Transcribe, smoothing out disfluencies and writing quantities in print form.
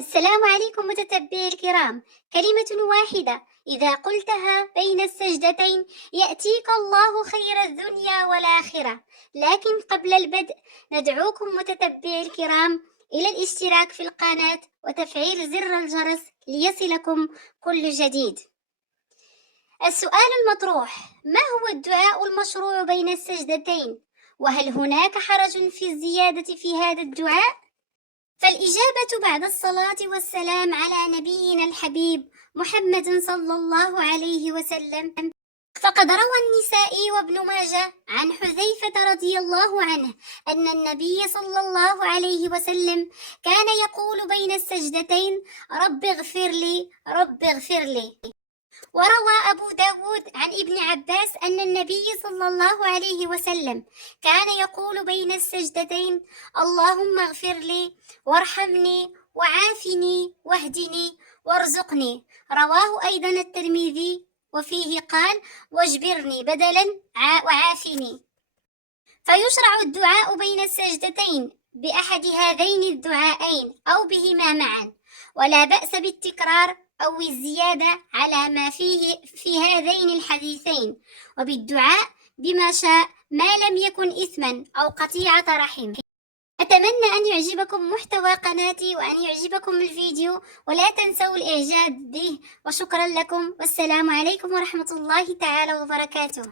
السلام عليكم متتبعي الكرام. كلمة واحدة إذا قلتها بين السجدتين يأتيك الله خير الدنيا والآخرة. لكن قبل البدء ندعوكم متتبعي الكرام إلى الاشتراك في القناة وتفعيل زر الجرس ليصلكم كل جديد. السؤال المطروح: ما هو الدعاء المشروع بين السجدتين؟ وهل هناك حرج في الزيادة في هذا الدعاء؟ فالإجابة بعد الصلاة والسلام على نبينا الحبيب محمد صلى الله عليه وسلم. فقد روى النسائي وابن ماجه عن حذيفة رضي الله عنه أن النبي صلى الله عليه وسلم كان يقول بين السجدتين: رب اغفر لي، رب اغفر لي. وروى أبو داود عن ابن عباس أن النبي صلى الله عليه وسلم كان يقول بين السجدتين: اللهم اغفر لي وارحمني وعافني واهدني وارزقني. رواه أيضا الترمذي وفيه قال: واجبرني بدلا وعافني. فيشرع الدعاء بين السجدتين بأحد هذين الدعائين أو بهما معا، ولا بأس بالتكرار أو الزيادة على ما فيه في هذين الحديثين، وبالدعاء بما شاء ما لم يكن إثما أو قطيعة رحم. أتمنى أن يعجبكم محتوى قناتي وأن يعجبكم الفيديو، ولا تنسوا الإعجاب به، وشكرا لكم، والسلام عليكم ورحمة الله تعالى وبركاته.